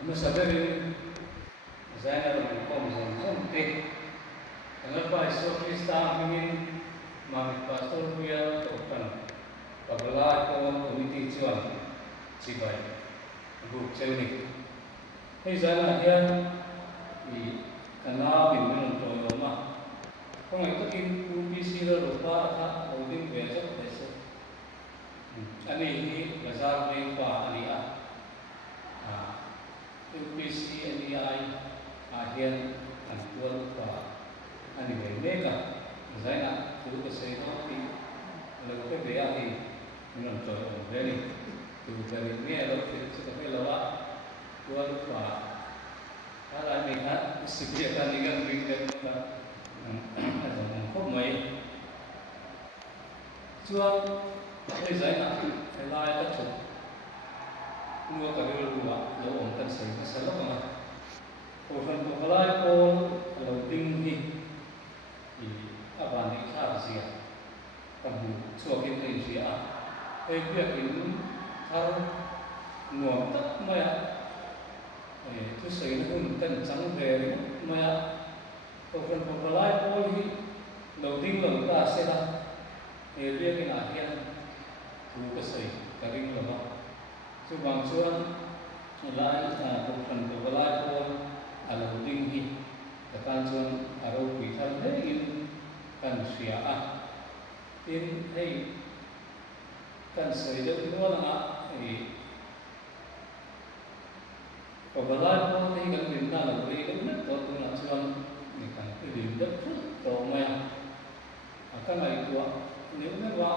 Ano sabihin, saya na kung konti. Ang pa iso Krista aming mga pastor kuya o kan pagla ko committee chuan sibay. Group chewni. Hey sana yan i kana bin to ma. Kung ito in UPC la rupa ha holding beja desa. Ani hi bazar mein pa ani a. UPC NEI akhir antual pa ani mereka zaina tu kesehatan ti lalu ke dia hi menonton dari tu dari ni lalu seperti lawa tual pa kalau mereka sediakan dengan bingkai pa ada kok mai chuan ai zaina lai ta chu mua cả cái lúa lúa ổn cần sấy cái sấy lắm mà cổ phần của lai cô đầu tiên thì các bạn ấy khá là gì à còn chùa kim thành gì à cái việc đến thao nguồn tất mà thứ sấy nó cũng cần trắng về mà cổ phần của lai cô thì đầu tiên là ta sẽ là thì việc cái nào hiện thu cái sấy cái riêng là bao so bang chuan lai ko phần ko lai ko alo ding hi ta kan chuan aro pi thal he in kan sia a tin hei kan sei de no la e ko lai ko ni kan din na la ri ko na to tu na chuan ni kan ke din de phu to ma a kan ai tua nếu na wa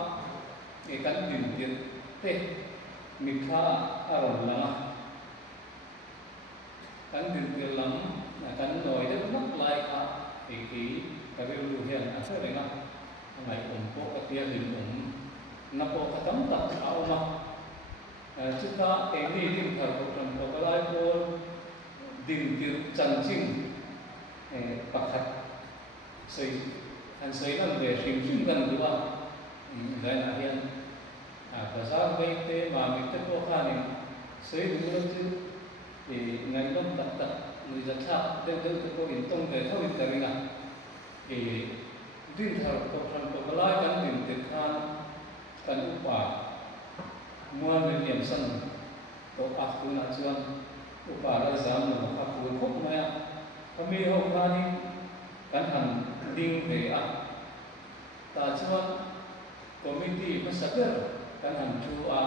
e kan din tin te mikha aron lama kan din lam kan noi de mak lai kha ki ka be lu hian a se renga mai ko ka tia din na ko ka tam ta au ma chúng ta cái gì điểm thở của chúng ta có lai cô điểm điểm chân chính bạc thật xây anh xây làm về sinh sinh gần đúng không? Vậy là hiện và giá vay thế mà mình tất có khả năng xây đúng luôn chứ thì ngày đông tận tận người dân sao đều đều có hiện tông về thôi cái này thì điểm thở của chúng ta có lai căn điểm tiền khan căn úp quả mua bên điểm sân tổ ác tu na chuan upa la zam no kha pu khop ma kami ho khani kan han ding ve a ta chuan committee ma sakar kan han chu a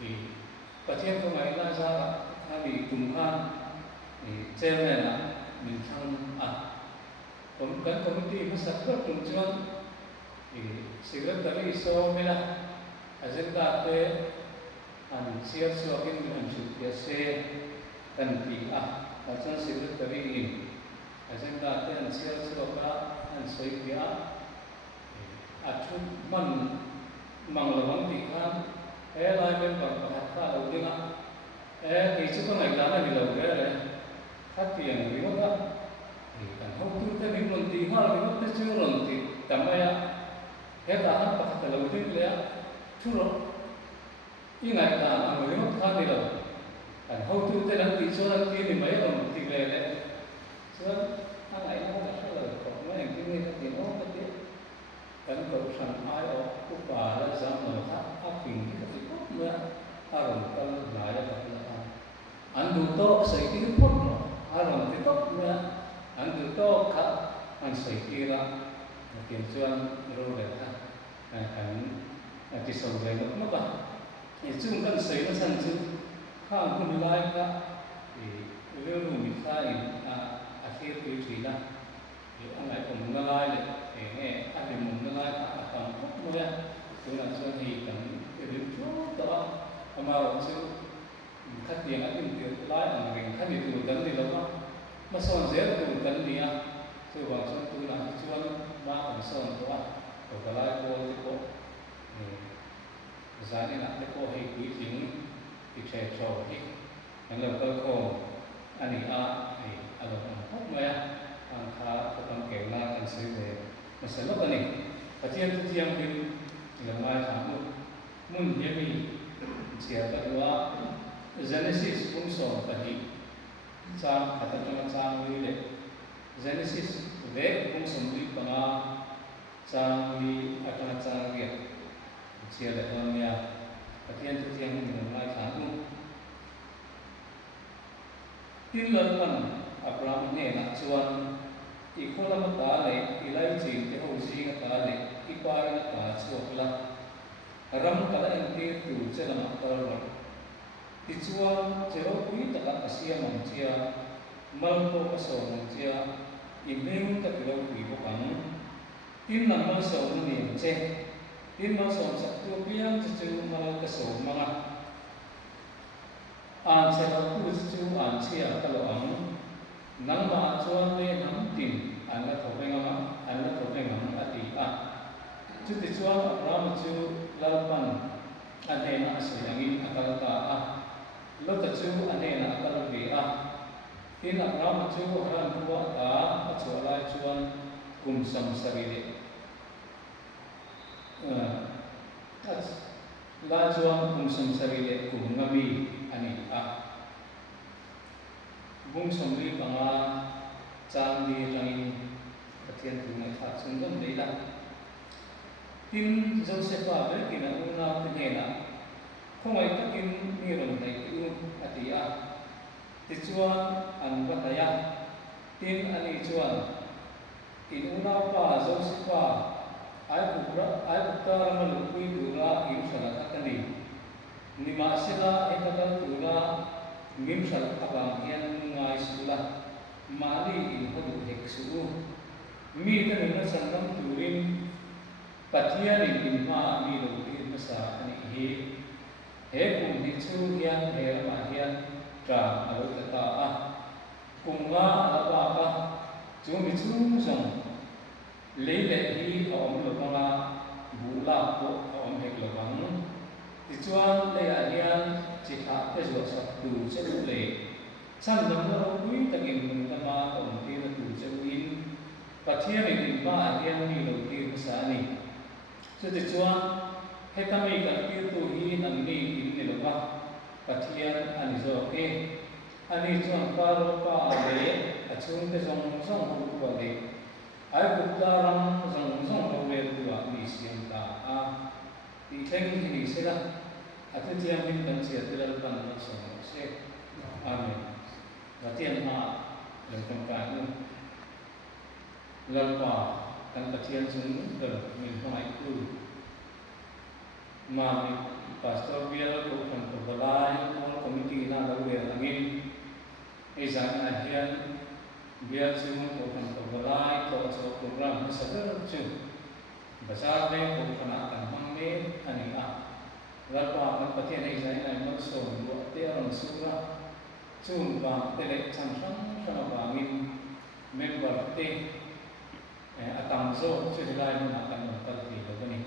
thì pathian ko ngai la za ami kum khan thì chairman a min thang a kon kan committee ma sakar tum chuan thì secretary so mena agenda te an sia so kin an su tia se kan pi a chan secretary in agenda te an sia so ka an soi pia a thu man mang lo mang ti khan e lai men pa pa kha lo dinga e ki chu ko ngai la na ni lo re re khat pian ri mo ka thì kan ho tu te ni mon ti ha ri mo te chu ron ti tamaya he ta han pa kha lo din le thuro ingai ta ang mo kha ni lo kan ho tu te lang ti so lang ti ni mai ron ti le le so ang ai mo ka lo ko mo en ti ni ka ti mo ka ti kan ko san ai o ku pa la zam no ha a pin ki ti ko mo a ron ka la ya ka la an du to sai ti phot no a ron ti to mo an du to kha an sai ti la ti chuan ro le ha kanที่ส่งไปแล้วเมื่อก่อนซึ่งกันใส่มาสั่นซึ่งข้างคุณไล่ก็เรื่องรูมิค่าอีกอาชีพคือสีนะอะไรผมก็ไล่เลยเนี่ยอะไรผมก็ไล่ก็ทำพวกนี้ตัวนั้นส่วนที่กันเรื่องชั่วตัวเอามาซึ่งขั้นเตียงอันนี้เตียงไล่อะไรขั้นที่ตัวกันนี่เราก็มาสอนเสียตัวกันนี่อ่ะซึ่งบางส่วนตัวนั้นส่วนบ้านผมสอนตัวตัวก็ไล่ตัวที่พวกgiá này là cái cô hay quý tính thì trẻ trò thì những lời câu khổ anh ấy thì ở đó không mấy anh khá có tâm kéo na cần sử về mà sẽ lúc này và thiên thì là mai tháng một muốn nhớ mình chia cái đó Genesis cũng sổ tadi sang kata cuma sang ni le Genesis ve cũng sum li panga sang li akan sang dia chia le dunia Pathian tu tiang minum lai satu tin lalpan Abraham ne nak cuan ikola mata le ilai chin te ho si ngata le ipa ngata chuak la ram kala enti tu chelama tar Tichuan jero kui taka asia mancia malpo aso mancia imeng takilo kui bokang tin nama so ni che tin ma so saktu piang chu mal kaso manga an selo ku chu an chia kalo ang nang ma chuan le nang tin an la thopenga ati a chu tichuan Abraham chu lalpan ane na aso yangin akalta a lo ta chu ane na akal ve a tin Abraham chu haran kuwa ta achola chuan kum sam sarile la chuan kum sam sarile kum ngami ani a bung som ri panga chang di rangin Pathian tu ngai tha chung gam leila tin Joseph a be kin una pinena khongai takin ni ron nei u atia tichuan an bataya tin ani chuan in una pa Joseph pa ai bukta ramal kui dura im sala takani ni ma sila ekakal dura ngim sal abang hian ngai sula mali in hodu hek su mi ta na sanam turin Pathian in ma mi lo ti masa ani hi he kum ni chu hian he ma hian tra alo ta a kum nga ala pa chu mi chu song le le hi om lo ma bu la ko om hek lo bang ti chuan le a hian chi kha te zo sa tu se lu le chan dam lo kui takin ta ma om ti na tu che win Pathian in ma hian mi lo ti sa ni chu ti chuan he ta mi kan pi tu hi nang ni in ni lo ba Pathian ani zo ke ani chuan pa ro pa le a chung te zong zong hu ko le ai bukta ram zong zong lo le tu a mi siam ta a ti theng ni se la a tu tiang min kan sia te la pan na so se amen Pathian ha le kam ka nu lalpa kan Pathian chung de min mai ku ma mi pastor biar ko kan ko balai ko committee na lo le angin e zan na hian biar chung ko kan ko balai ko so program sa der chu bazar le ko kana kan mang me ani a lalpa kan Pathian e zan na mo so lo te ron sura chung ba te le chang sang sa ba ngin member te atam zo chu lai na kan kal ti lo ni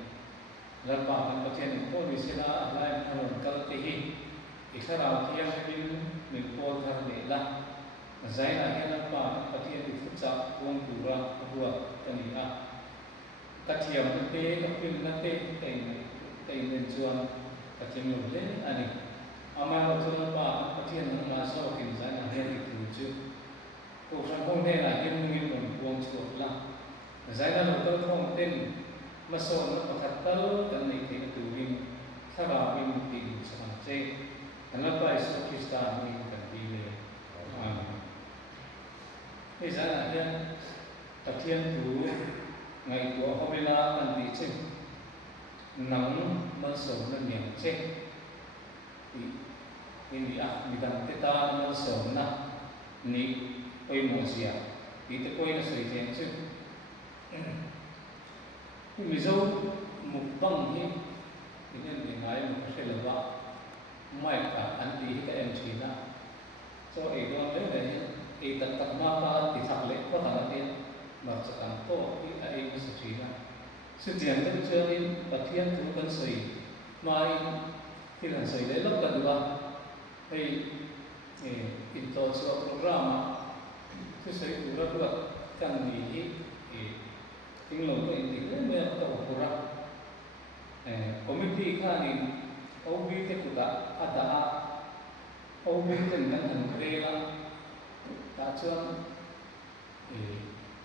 lalpa kan Pathian ko ni sila lai na kal ti hi isara tiang bin min ko thar le la zaina hian lalpa Pathian ti futsa tuang tura huwa tani a kathiam te kapil na te tai nen chuan kathiam lo le ani ama lo chu lalpa Pathian na so kin zaina hian ti tu chu ko san hong ne la hian min mon tuang chu la zaina lo kal thong ten maso na pakhatal kan nei te tu rin thara min ti sa che ana pa isu Krista ni kan di le amen e zana hian Pathian tu ngai ko homela kan ti che nang maso na niang che ini mi dang te ta maso na ni oi mo sia ti te koi na soi chen chu mi zo mukbang hi inen ni ngai mo khela ba mai ka an ti ka em chi na so e do le le e tak tak ma pa ti thak le ko ta ti ma cha kan to i a e sa chi na su tian le che ni Pathian tu kan soi mai ti lan soi le lok ka dua hei in to so program su soi tu ra dua kan ni hi ting lo ko in ti le me ta ko ra committee kha ni obi te ku ta ata OB tình kan han kre la ta chuan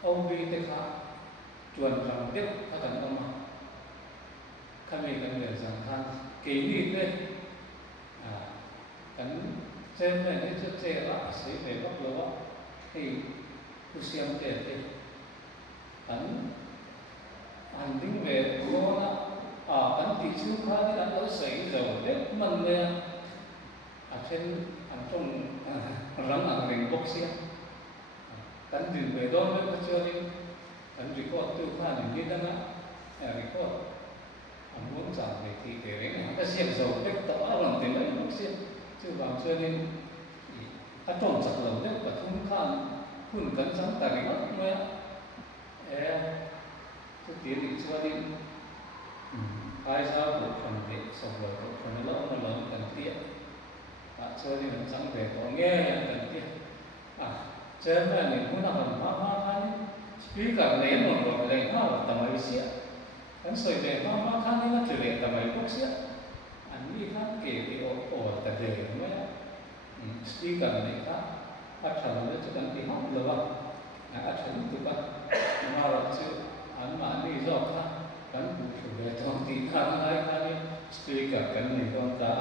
OB te kha chuan ram deuh kha kan oma khami kan le sang khan ke ni te kan chen ne ni chu che la sei ve bak lo thì tu siam te te an ding về lo na kan ti chu kha ni an lo sei zo de man le trên an trong răng an ring bok sia kan din về don ve cho ni kan record tu kha ni ni dana record an muốn chọn về thì để đấy nó xiêm dầu cái tỏ lòng tiền đấy bok sia chứ vào cho nên trong sạch lòng đấy và thun khan phun cẩn sáng tại vì nó mới cái tiền thì chưa đi ai sao của phần để sống rồi của phần nó lớn cần thiết cho nên mình chẳng về có nghe cần thiết cho nên là mình cũng là phần hoa khan speaker lấy một rồi lấy hoa là tầm ấy xía cái sợi về hoa khan nó chỉ để tầm ấy bốc xía anh đi khan kể thì ồ tầm về mới speaker này khác athal le chu kan ti hom lo wa athal tu ka ma ro chu an ma ni zo kha kan bu chu le thong ti kha lai kha ni speaker kan ni don ta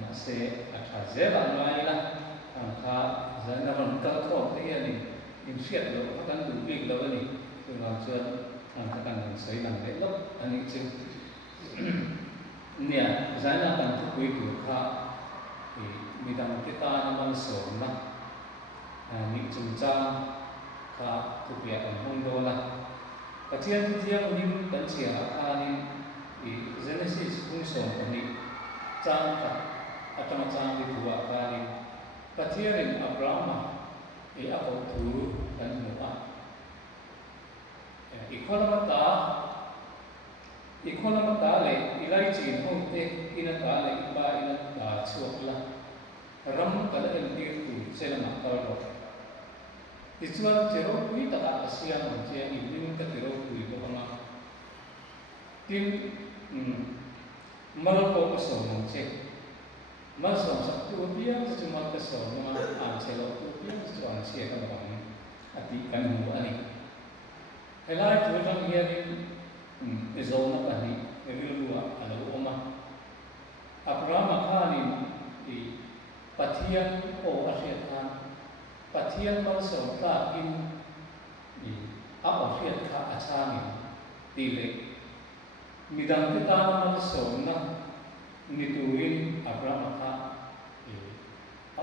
ma se athal ze ba lai la kha zan na ron ka tho te ni in siat lo kha kan du big lo ni tu ma chu kha kan sei lang le lo ani chu nia zan na kan tu kui tu kha midang kita naman so na ni chungcha kha tupia ang mundo na patian tiang nim kan sia kha ni Genesis kung so ni chang kha atama chang di tua kha ni patian Abraham apo tu kan mua ikolamata le ilai chin hong te inata le iba inata chuak la ram kala el tir tu selama taro tichuan chero pui taka asian on che ni nim ka tero pui ko ma tin mal ko so mong che mal so sa tu pia chu mal ka so ma an chelo tu pia chu an che ka bang ati kan mu ani helai tu ram hian ni zona ka ni rilua ala oma Abraham khani di pathian o asiat khan pathian mal so ta in di a asiat kha achani ti le midang kita mal so na ni tuin Abraham kha a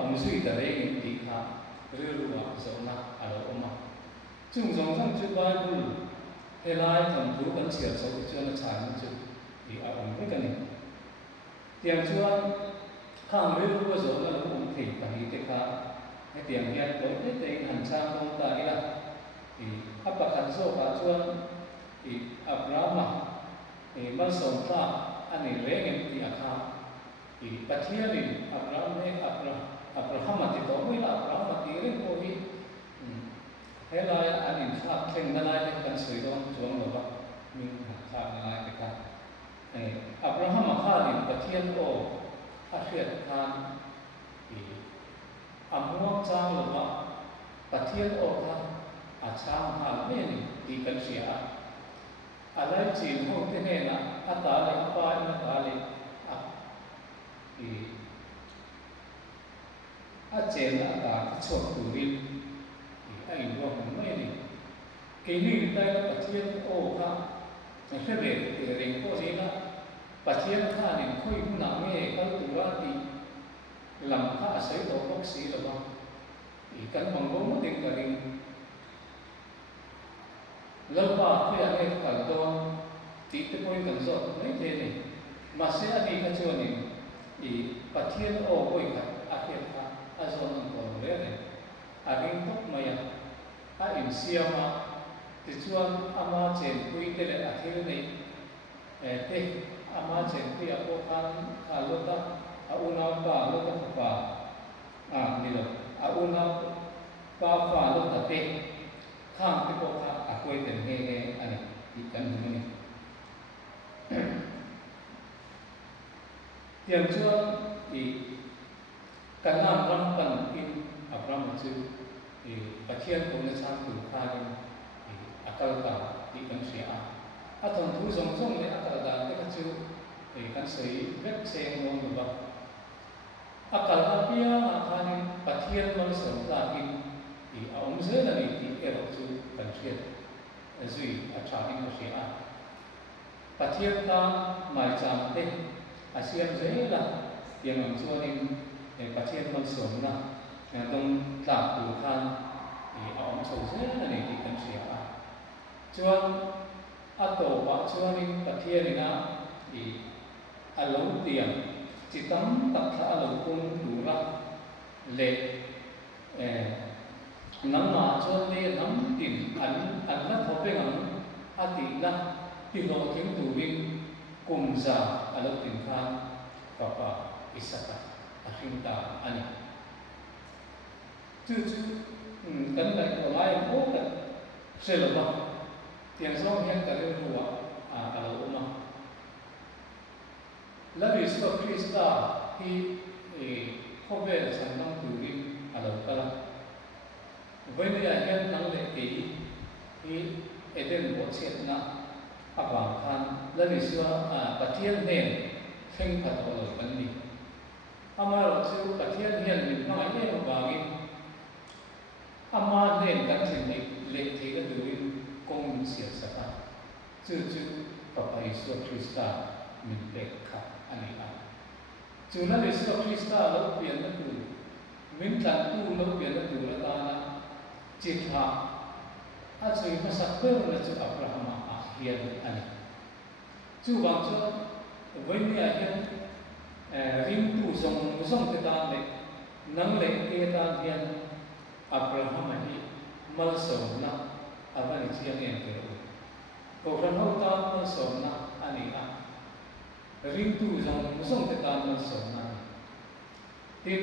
om sui ta re in ti kha rilua zona ala oma chung zong sang chu Bible helai thằng chú cần sửa số của chưa nó xài nó chụp thì ông biết cái này tiền chuan hàng mấy lúc bây giờ nó cũng thì phải cái khác cái tiền hiện đối với tiền hành trang không tại là thì áp bạc hành số cả chuan thì Abraham thì mất sống ra anh ấy lấy cái thì khác thì bắt hiền thì Abraham thì đó mới là Abraham thì cái cô đi helai anh khác thêm cái này kan sui don chuang lo ba min khác cái này cái khác Abraham kha ni pathian o asiat khan thì amuak chang lo ba pathian o kha achang ha me ni ti kan sia alai chi ho te ne na ata le pa na ta le thì a chen na ta chok tu rin ai lo mai ni cái này ta là pathian ô kha sẽ về từ đến cô gì đó pathian kha nên khôi cũng nặng nghe cái tụ ra thì làm kha sấy đồ bác sĩ là bao thì cắn bằng gỗ mất tiền cả đình lâu ba khi anh em cả đó thì cái point cần rõ mấy thế này mà sẽ đi cái chỗ này thì pathian ô coi cả akhir kha azon còn đấy này anh tốt mày in siama tichuan ama chen pui te le athil nei te ama chen pui apo khan alota auna pa lota pa ni lo auna pa lota te kham te ko kha akoi ten he ani ti kan ni tiang chuan ti kan nam ram kan in Abraham chu pathian ko na sang tu kha ni akal ta ti kan sia a thon thu zong zong le akal da te ka chu kan sei vek seng ngom ba akal na pia na kha ni pathian man som ta in a om ze na ni ti ero chu kan sia zui a cha in ka sia pathian ta mai cham te a siam ze la yang ang chuan in pathian man som na dong tla tu khan a om chho ze na ni ti kan sia chuan a to pa chuan in pathian ina a lo tiam chi tam tak kha a lo kun tu ra le nam ma chuan le nam tin an na tho pe ngam a ti na ti lo thing tu win kum za a lo tin khan papa Isaka a hring ta ani chu kan lai ko lai ko ka se lo ba tiang song hian ka le ruwa a lo ma la vi so Krista hi khovel san nang tu rin a lo kala với bây giờ hiện năng lệ kỹ thì Eden bộ chết na abang khan la vi so pathian nen kheng phat lo kan ni ama ro chu pathian hian min ma ye ma bangin ama nen kan thin ni le thi ka duin kong sia saka chu papa Yesu Krista min le kha ani a chu la Yesu Krista lo pian na tu min tlan tu lo pian na tu la ta na chit ha a chui ma sak pe na chu Abraham a hian ani chu bang chu với nhà hiền rim tu song te ta le nang le ke ta hian Abraham hi mal som na avani chiang en te ko ran ho ta mal som na ani a rim tu song te ta mal som na tin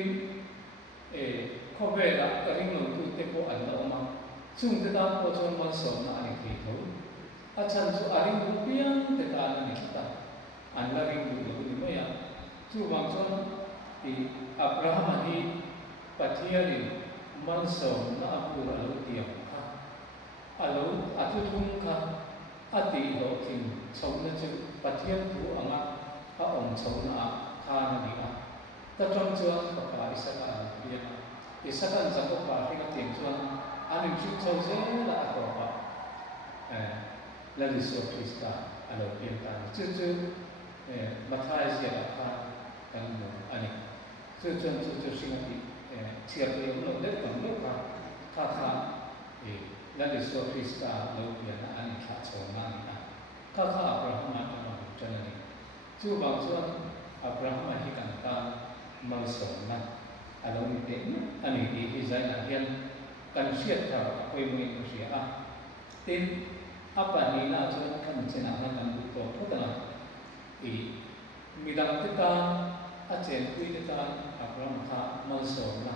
kho ve la ka ring lo tu te ko an lo ma chung te ta ko chon mal som na ani thi tho a chan chu a ring bu piang te ta ni ta an la ring bu lo ni ma ya chu bang chon Abraham hi pathian man som na apu alo tiam kha alo atu thum kha ati lo thin chom na chu pathian thu anga a om chom na kha na ni a ta trong chuan papa Isaka pia Isaka sa ko pa ri ka tiam chuan an chu chau ze la a ko pa la Yesu Krista alo pian ta chu Mathai sia la kha kan mo ani chu singa ti chia pe lo de kan lo kha la Yesu Krista lo pian na an kha chom ma ni a kha Abraham ma ma chan ni chu bang chuan Abraham hi kan ta mal som na alo ni te ani hi zai na hian kan siat tha koi mo ni sia a tin apa ni na chuan kan chena na kan bu to photana midang kita achen kui kita Abraham kha mal som na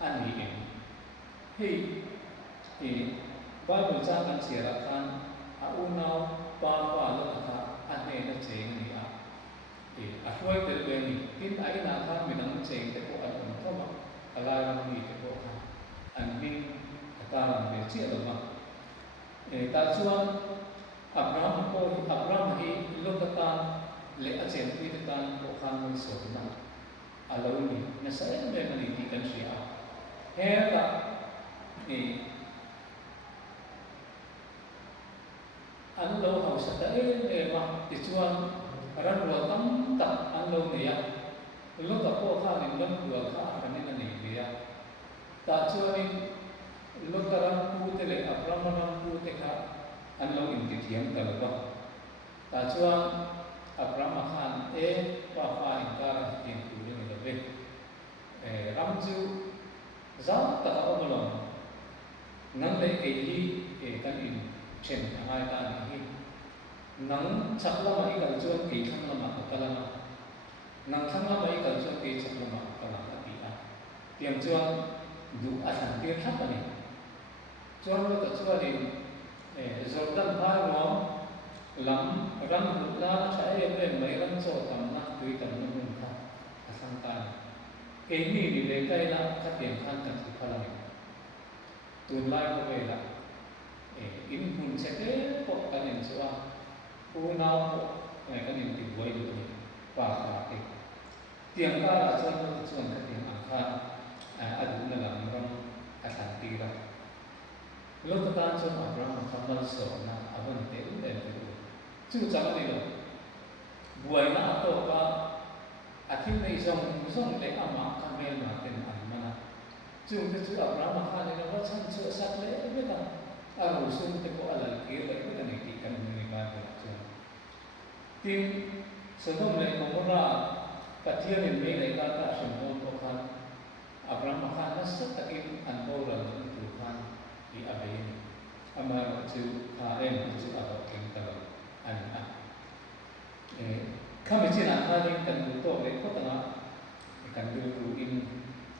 ani en Bible cha kan sia kan a unau pa lo kha ane na cheng ni a hoi te le ni tin ai na kha midang cheng te ko an tho ma ala ram ni te ko kha an bin ta ram be chi lo ma ta chuan Abraham hi lo ta le a chen kui te tan ko khan mal som na alo ni na sa me mani ti kan sia he ta an lo hau sa ta ma ti chuan ran ro tam tak an lo ne ya lo ta ko kha ni ran ro kha kan ni ni be ya ta chuan lo ta ran pu te le Abraham ran pu te kha an lo in ti thiam ta lo ba ta chuan Abraham khan pa in ka ra tin tu ni lo be ram chu za ta o lo nang le ke hi kan in chen angai ta ni hi nang chak lama i kal chuan ki thang lama ka lama nang thang lama i kal chuan ki chak lama ka lama ti a tiam chuan du a san ti thap ani chuan lo ta chuan in Jordan ba ro lam ram la cha mai ram cho tam na tui tam na mun kha a sang ta cái ni đi lấy cái là các tiền khăn cần phải phải làm tuần lai có về là in hun sẽ thế có cái niệm xưa u nào có cái niệm thì quay được và cái tiền ca là cho cái tiền ăn khăn đúng là làm rong thành tiền ra lúc ta cho mà rong tham ăn sổ na vẫn thế để chú chẳng đi đâu buổi na to ca akhir ni zong le ama kamel ma ten mana chung te chu abra ma kha ni na chan chu sak le be ta aru sum te ko ala ki le be ta ni ti kan ni ba ko chu tin sodom le ko ra pathian ni me le ka ta sim ho ko kha abra ma kha na sa takin an bo ra ni tu kha di abe ni ama chu kha em chu ado king ta an kami cina kali kan buto le ko tanga kan dulu in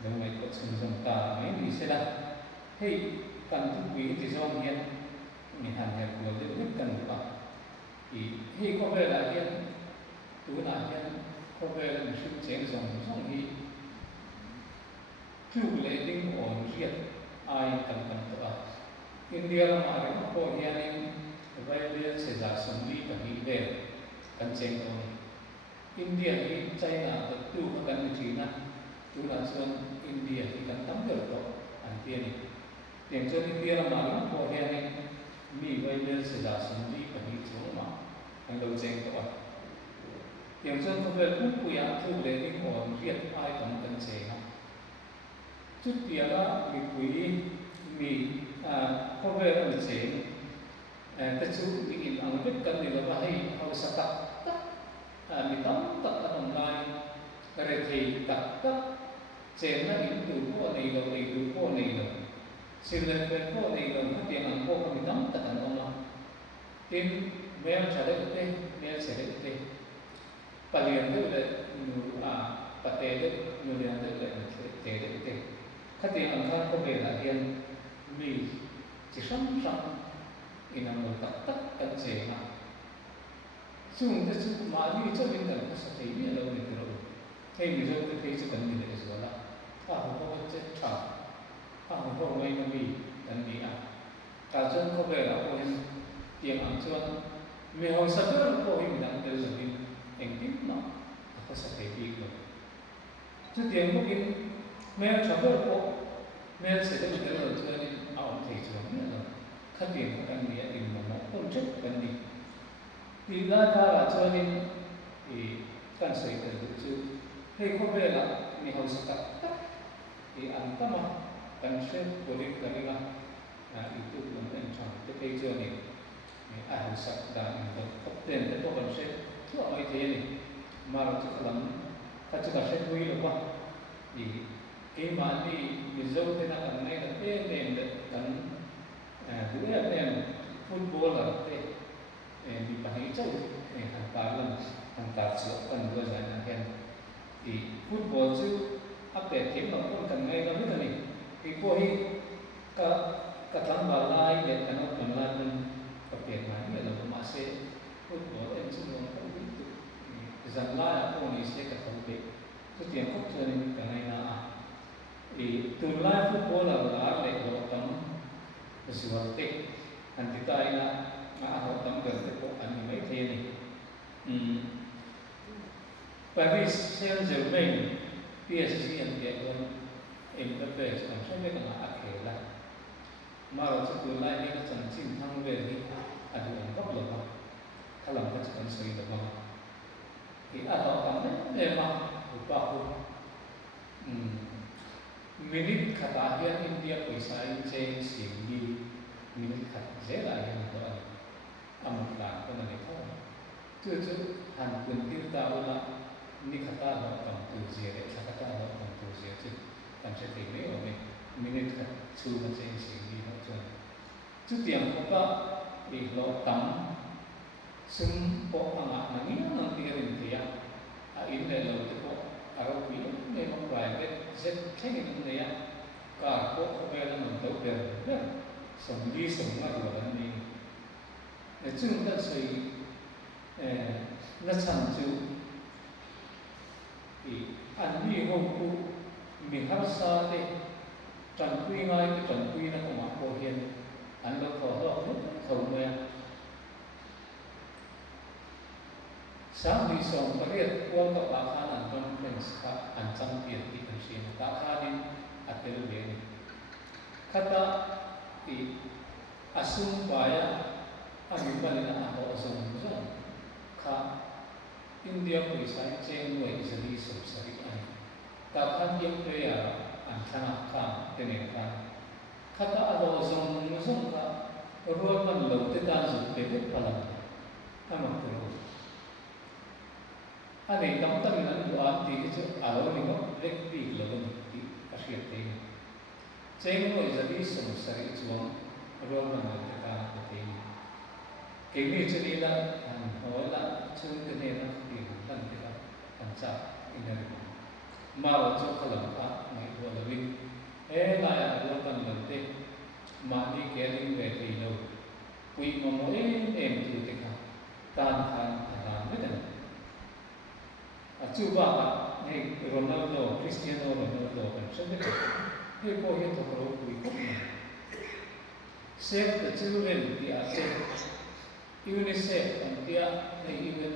dong mai ko sung ta mai ni sela hei kan tu wi ti zong hian ni han he ko le ni kan pa i hei ko be la hian tu na hian ko be la shu chen zong hi tu le ding on riat ai kan ta India la ma ri ko hian in vai le se za sum li ka hi ve kan chen ko India hi China the two kan China tu là son India thì kan tam được to an tiền này tiền cho India là mà ko he ne mi vai le se da sum li ka ni chu ma an lo cheng to tiền cho ko le ku ya tu le ni ko riat ai kan che na chút tiền là mi quý mi ko ve an che ta chu mi in ang bet kan ni la ba hai au sa ta mi tam tak an lai re thei tak tak chen na in tu ko nei lo nei tu ko nei lo sin le pe ko nei lo ka tiang ang ko mi tam tak an ma tin mel cha de te mel se de te palian de le nu pate de nu le de le te de te ka tiang ang kha ko be la hian mi chỉ sống in ang tak tak kan che ma chung te chu ma ni cho bin kan sa thei ni lo ni tro hei mi zo te thei chu kan ni le zo la ho ko che tha ho ko ngai na mi kan ni ka chon ko be la ko hin tiang ang chuan mi ho sa per ko hin dang te lo ni eng tin no ka sa thei bi lo chu tiang ko hin me cha per ko me se te te lo chuan ni thei chuan ni lo ka tiang ko kan ni in mo ko chuk kan ni thì ra ta là cho nên thì cần sấy cần được chứ hay có về là mình học sẽ tập thì ăn tâm mà cần sẽ của đến cái là ý tưởng của mình chọn cái cây chưa này ăn sạch đã mình tập tiền cái đó cần sẽ chưa ai thế này mà nó chỉ lắm ta chỉ cần sẽ vui được qua thì cái mà đi mình dâu thế nào cần này là cái nền được cần thứ là nền football là cái di pakai jauh hantar siap kan dua jalan kan di football tu apa tim pun kan ngai kan ni di pohi ka tan balai dan kan pemelajaran kepiawan ni dalam masa football yang semua kan itu zanla apa ni saya kata lebih tu tiang kau tu ni kan ngai na di tulai football adalah lekor tam sesuatu nanti tak ina họ tấm gần cái bộ ảnh mấy thiên này Paris Saint-Germain PSG yang dia pun Mbappe sekarang saya kena akhir lah malah tu lain ni kan cinta thang về ni ada orang kau lupa kalau kita cakap sekali lupa thì ada orang ni memang lupa pun minit kata akhir India pesaing change sini minit kata saya yang tu amat lah kan ada kau tu han pun kita tahu lah ni kata orang tu zia kata orang tu zia tu kan saya tengok orang minit kat chu macam sini macam tu tiang apa lo tam sempo anak nanti nanti rin dia ini lo tu Arab ini memang private set cengin dia kar ko bela nonton ber sendiri semua dua ni chúng ta xây nó thành tựu thì anh đi hôm cũ mình hấp sa thế trần quy ngay cái trần quy nó cũng mặc bộ hiền anh được thọ đó hết không nghe sáng đi xong cái việc quan các bạn khá là conference cả anh chăm tiền đi cái gì cả khá đi atel về kata thì asum baya anh mình là họ dùng rất khá India với sai trên người Israel sụp sari anh cả khăn yên tuệ anh thana khăn tên này khăn kata alo dùng cả rồi mình lâu tới ta dùng để biết phần anh mặc đồ anh ấy nắm tay mình ăn đồ ăn thì cái chỗ alo mình có rất bị lâu thì asiat thế trên người Israel sụp sari chuông rồi mình lâu tới ta cái thế cái này cho nên là anh nói là chung cái này là điều lần thứ ba anh chắc in mà ở chỗ khởi động khác ngày vừa là vinh lại là luôn cần lần thế mà đi kia đi về thì đâu quy mà mỗi em thì cái khác tan khan làm hết rồi chú ba này Ronaldo Cristiano Ronaldo kan sẽ biết cái bộ hiện thực của quy quốc này save the children thì UNICEF ang dia na iwan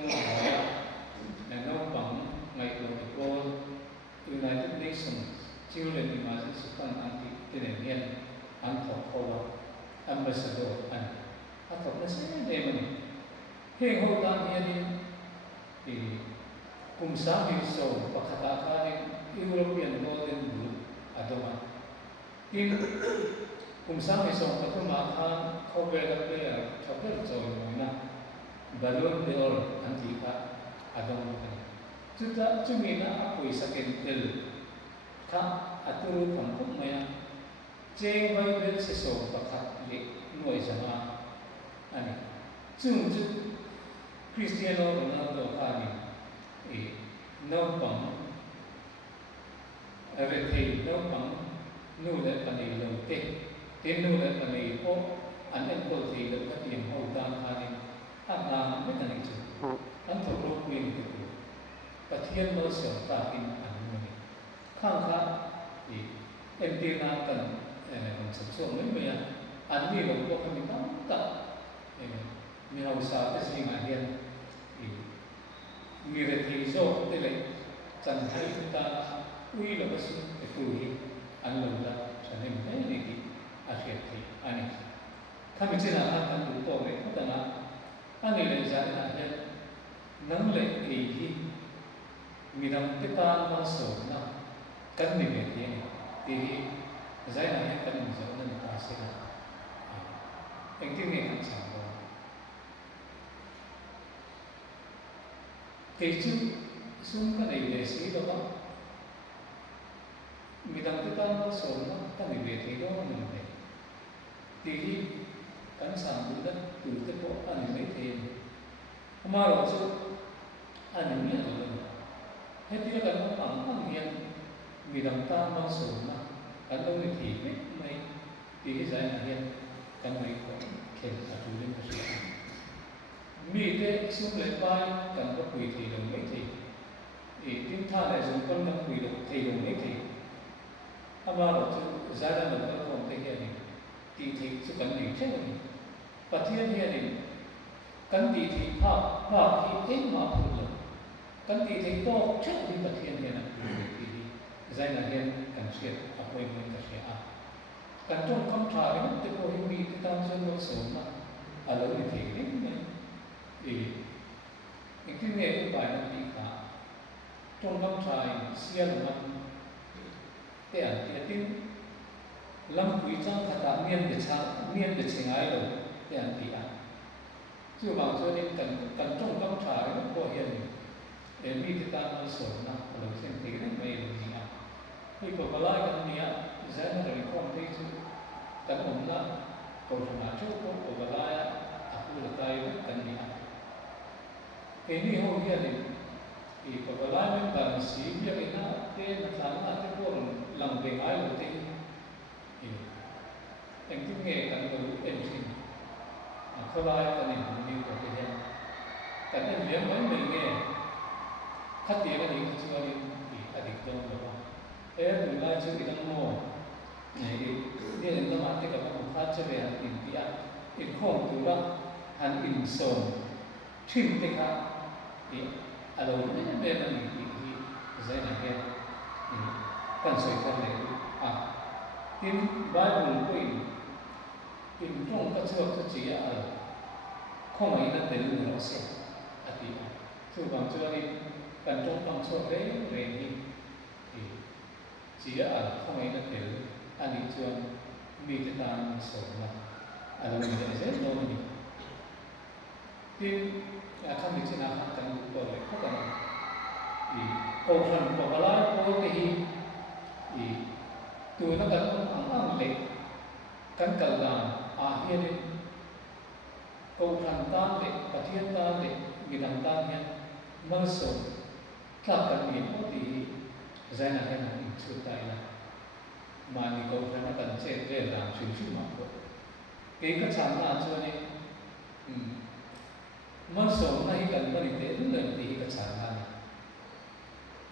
na naupang may protocol United Nations Children Imagine Sukan Anti-Tinenian Anthop Ambassador Anthop na siya naman heng ho tan yan kung sa miso pakatakanin European Golden Blue adoma kung sa miso patumakan cover player chocolate joy na balloon d'or antika adong kita cumina apoy sa kentel ka aturu pangkok maya jeng bible seso pakat le noi sama ani chung Cristiano Ronaldo kani no pang everything no pang nu le pani lo te tin nu le pani po anh em cô thì được phát triển hậu tam hai anh làm biết là này chứ anh thuộc lô quyền được và thiên nó sửa ta kinh anh người khang khá thì em tiên nam cần sản xuất mấy người anh đi đồng bộ mình đóng tập mình hậu sao cái gì mà hiện thì người là thì do cái này chẳng thấy chúng ta uy là cái sự để phủi anh lồng ra cho nên thế này thì akhir thì anh kami sila akan lupa mereka dengan angin dan jalan yang nang lek ini minam kita masuk na kan ni berarti ini jalan yang kan menjauh dan pasir penting ni kan sama keju sungkan ini sih doa minam kita masuk na kan ni berarti doa ni thì cảnh sản từ đất từ cái bộ anh mấy tiền mà rồi chứ anh nghĩ là hết tiếc là nó bằng hiện vì đồng ta bao số mà anh đâu thì mấy thì cái giải là hiện cái mấy có khen cả chủ lên cái sự mi thế xuống lấy vai cần có quỷ thì đồng mấy thì tiếp tha lại dùng con đồng quỷ đồng thì đồng mấy thì mà rồi chứ giải là mình có không thể hiện thì sự cần gì chứ và thiên nhiên thì cần gì thì họ thì ít mà phụ lực cần gì thì to trước thì vật thiên nhiên là thì giai là hiện cần chuyện ở bên mình cần chuyện cần trong công trà đấy thì có hình bị cái tam sơn nó sớm mà ở lâu thì đến này thì cái nghề của bài nó bị cả trong công trà xia làมันแต่ที่lâm quý trang khát đã miên để chỉnh ai rồi để ăn tí ăn chứ bảo cho nên cần trong công trà nó có hiện để mi thì ta nó sổ na rồi xem tí đấy mấy rồi gì à khi có lại cần nia giá nó rồi không thấy chứ cần ổn lắm còn mà chút có lại aku là tay cần nia cái này hôm nay thì có lại mình cần xí việc cái nào tên là sáng là cái buồn lòng về ai rồi tên anh cũng nghe cả người tên gì không ai cả những điều của cái này cả những việc mới mình nghe khát tiền là những chuyện gì thì ở địa phương đó thế từ dia in lama te ka ma kha che be in tia in khom tu ra han in som thin te kha alo ne be ma ni zai na he kan soi kan le tin Bible ko in trong ka chuak ka chi không ai đã tự nó sẽ thì thu bằng cho đi cần trong bằng cho thế về thì chỉ ở không ai đã tự anh đi cho mi cái ta sống mà anh mình sẽ rất lâu mình thì không biết thế nào cần một tổ lại không cần thì câu phần của cái lá câu cái gì thì tôi nó cần ăn lệ cần cầu làm hiện câu phần tan để và thiên tan để vì làm tan hen mơ sầu các cần miễn có thì giải nạn hen hình sự tại là mà thì câu phần nó cần sẽ để làm chuyện chuyện mà của cái chẳng là cho nên mơ sầu này cần có định đến lần thì cái chẳng là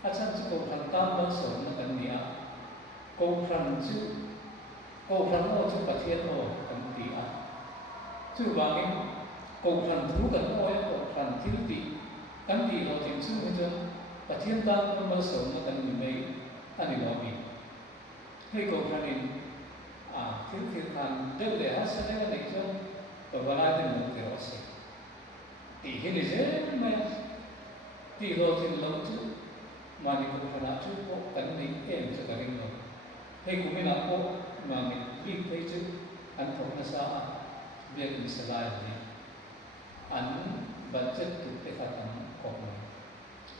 chắc câu phần tan mơ sầu nó cần gì câu phần ô chứ và thiên ô cần gì chứ bằng câu phần thú cần nói câu phần thiếu tị căn tị nó chính sư hết trơn và thiên tam nó mơ sống nó cần mình mấy anh ấy nói mình hay câu phần này thiếu thiệt hẳn đều để hát sẽ lấy cái cho và vào lại thì một cái đó sẽ tị hết là dễ mà tị rồi thì lâu chứ mà mình câu phần nào chứ có cần mình em cho cái này rồi hay cũng mình làm có mà mình biết thấy chứ anh không là sao việc mình sẽ làm gì anh budget tu te khatam ko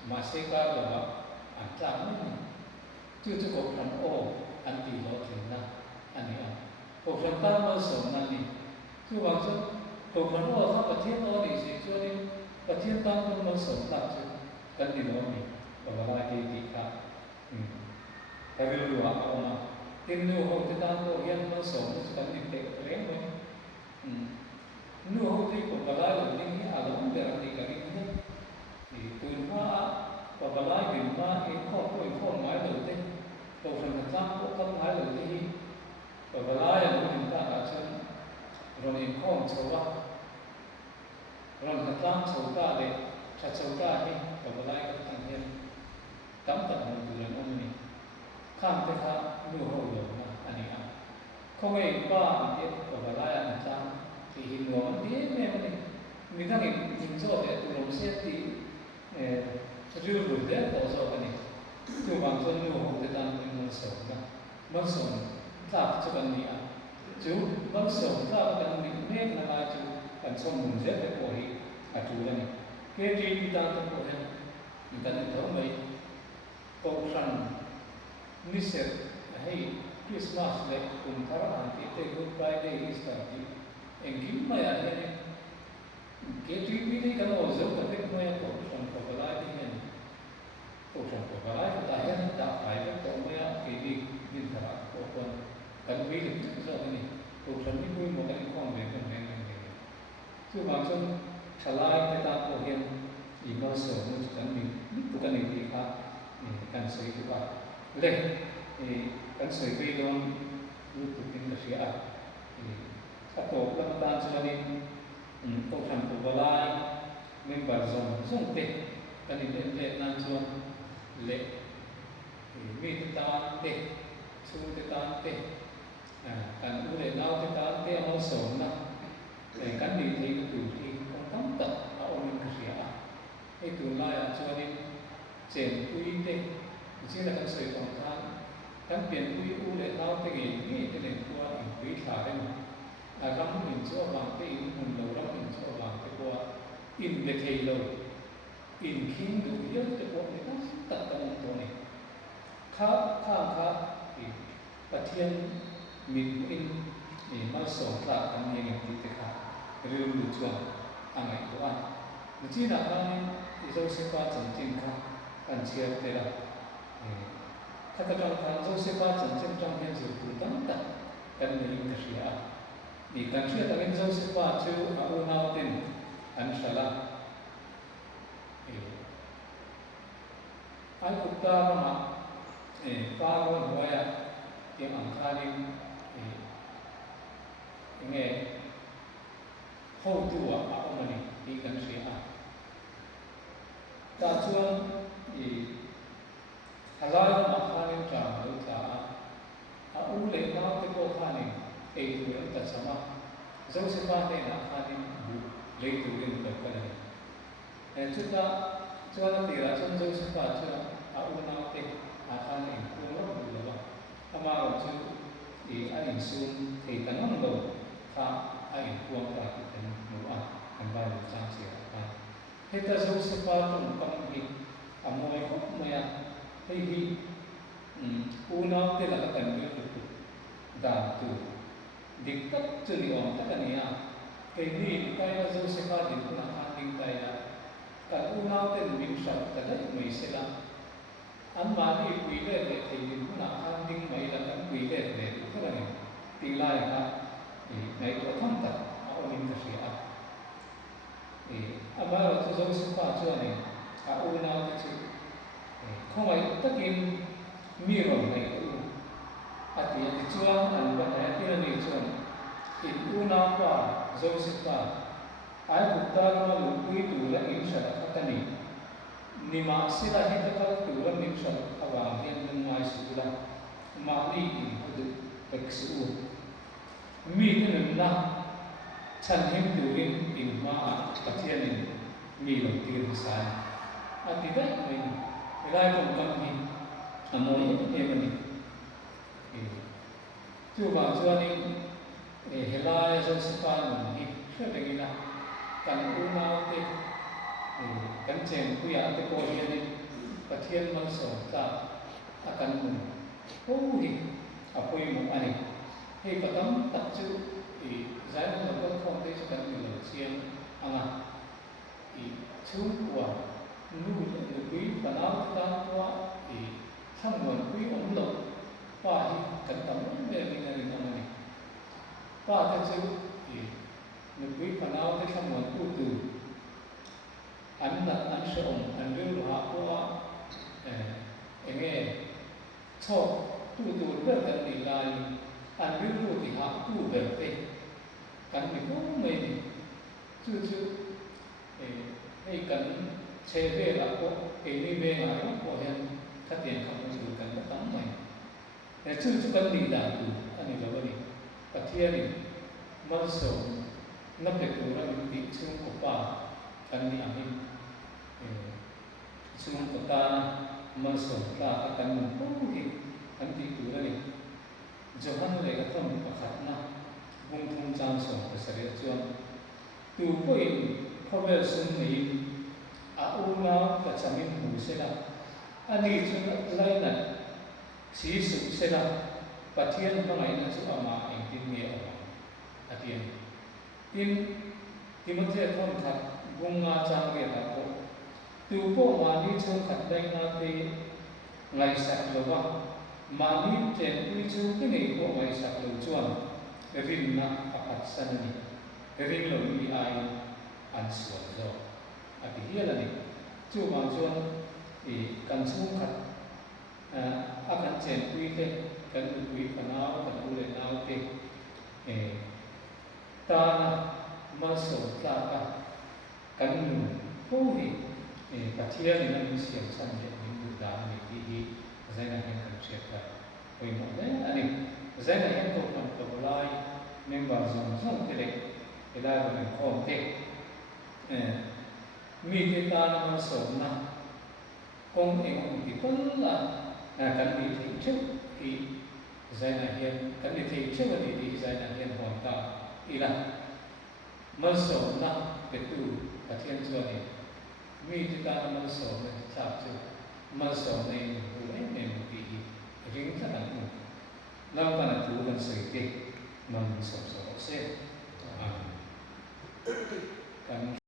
ma se ka ga an tla ni tu ko phan o an ti lo thin na ani ko phan ta mo so na ni tu wa chu ko phan o kha pathian o ni se chu ni pathian ta mo so la chu kan ni lo ni ba ba ti ti ka ta vi lu wa o ma tin nu ho te ta ko hian mo so chu kan ni te re mo nu ho ti ko ba la lo ni along the ni ka ni thì từ hoa và bà lai biển hoa cái kho mái đầu tiên đầu phần thật ra cũng không mái đầu tiên và bà lai là chúng ta đã chân rồi in kho sầu ba rồi thật ra sầu ta để chặt sầu ta đi và bà lai cũng thành hiện cắm tận hồn từ lần ông này kham te kha nu ho lo na ani không ai qua tiếp và bà lai ăn chăng thì hình ngón tiếc mẹ mình đang nhìn rõ để tụi nó sẽ thì rưu rưu đấy tổ rõ cái này tụi bằng cho nhiều hộ để làm mình mất sống ra cho cái này chú mất sống ra cái mình nên là lại chú cần xong mình rất là bồi chú cái này cái gì đi ta trong bồi mình cần thấu mấy câu phần như sẽ hay Christmas này cùng tháo hàng thì Good Friday Easter thì em kiếm mấy anh này cái trí quý đấy cái màu giống cái mấy cổ phần của cái lai thì hiện cổ phần của cái lai của ta hiện đã phải cái cổ mấy cái đi nhìn thả cổ phần cần quý được rất rõ cái này cổ phần đi vui một cái con về phần này chứ bằng chung thả lai cái ta cổ hiện thì bao giờ nó chỉ cần mình cái này thì khác cần sấy cái bạn lên thì cần sấy cái luôn YouTube tin là phía các tổ lâm tan cho nên câu phần của bà lai nên bà dùng tệ cái này lên nan chuan lệ mi ta tệ su ta tệ cần u lệ nào ta tệ mau sống na để cái gì thì từ thì không tắm tập ở ông mình cái gì cái từ lai cho nên chèn quy tệ chỉ là cái sợi tổng tham cái tiền quy u lệ nào tệ gì cái này qua quy thả đấy mà rắm mình cho bằng cái in mình đầu rắm mình cho bằng cái qua in về thầy đầu in khi đủ nhất cái qua này nó tất cả những thứ này khá thì bát thiên mình in để mà sống là cái này thì thế khác rêu lụt chuột hàng ngày của anh chỉ là anh thì dâu sẽ qua chân chính khác cần chia thế là các cái trong dâu sẽ qua chân chính trong hiện thực của tất cả cái này in cái gì di kansia tagin zo se pa chu auna tin an shala ai kutta ma pa ro hoya ke am khanin nge ho tu a omani ti kan sia ta chuan halal ma khanin tra lo ta a u le na te ko khanin e tu ran ta sama zo se pa ne na khanin bu le tu rin ka ka ne chu ta chuan ti ra chuan zo se pa chuan a u na te a khanin ku lo bu lo ama ro chu a in sun thei tanam lo kha a in kuang ta ki ten mu a kan ba lu chang sia ta heta zo se pa tum kam hi amoi hok maya hei hi una te la ka kan ri tu da tu dik tak chu ni om ta kan ya ke ni kai na zo se pa din na han ding kai na kan una te min sa ta dai mai se la an ma ni pui le le thei din na han ding mai la kan pui le le ko la ni ti lai ha mai ko tham ta a o ning ka sia ama ro chu zo se pa chu ni a una te chu không ai takin mi ro mai tu ati ati chuan an ba ta ti ni chuan in una pa zo se pa ai bu ta ma lu pui tu la in sa ta ni ni ma sila hita ka tu la min sa awa hian nung mai su la ma ni in hu pek su mi tin na chan him tu in ma pathian in mi lo ti sa ati dai mai lai trong tâm hi amoi emani chu ba chuan in helai zo sipa mun hi threbengina kan una te kan chen puya te ko hian pathian man so ta akan mun ho hi apoi mu ani hei patam tak chu zai mo ko khom te chu kan mi lo chiam anga chu kwa nu le quý và áo ta qua thì tham nguồn quý ổn lộc qua thì cẩn thận về mình là mình này qua theo chữ thì nu quý và áo cái tham nguồn tu từ anh là anh sẽ ổn anh lưu hạ qua anh nghe cho tu rất là tỷ lại anh lưu thì hạ tu về đây cần mình cũng mình chưa hay cần xe về là có cái đi về ngoài đó có hiện các tiền không có đủ cần tắm mày để chưa cần đi làm đủ anh ấy là gì và thiên này mất số nắp được đủ là những bị chung của bà cần đi ăn đi chung của ta mất số ta cần mình không thì cần đi đủ là gì cho hắn lấy cái tâm của khát na vùng thung trang số của sự nghiệp chuan từ cuối không biết sinh này una ka chamin hu sela ani chu lai na si su sela pathian hangai na chu ama eng tin nge atian tin timothe thon that gunga chang ge ta ko tu po ma ni chu khat dai na te ngai sak lo wa ma ni chen ui chu ki nei ko ngai sak lo chuan rin na apat sanani rin lo ni ai an suan zo ati hian ani chu ma chuan kan chung khat akan chen pui te kan pui panau kan u le nau te ta ma so ta ka kan nu ho hi pathian ni nam siam chan le ni bu da ni hi zaina hen kan chek ta oi mo le ani zaina hen ko kan to lai member zong zong te le ila ba ko te mi ke ta na so na kong eng ti kon la kan mi thi chu hi zaina hian kan mi thi chu ni ti zaina hian hom ta ila ma so na pe tu pathian chu ni mi ti ta na so na cha chu ma so nei hu ne ti hi ring ta na mu lam ta na tu kan sei te nam so se kan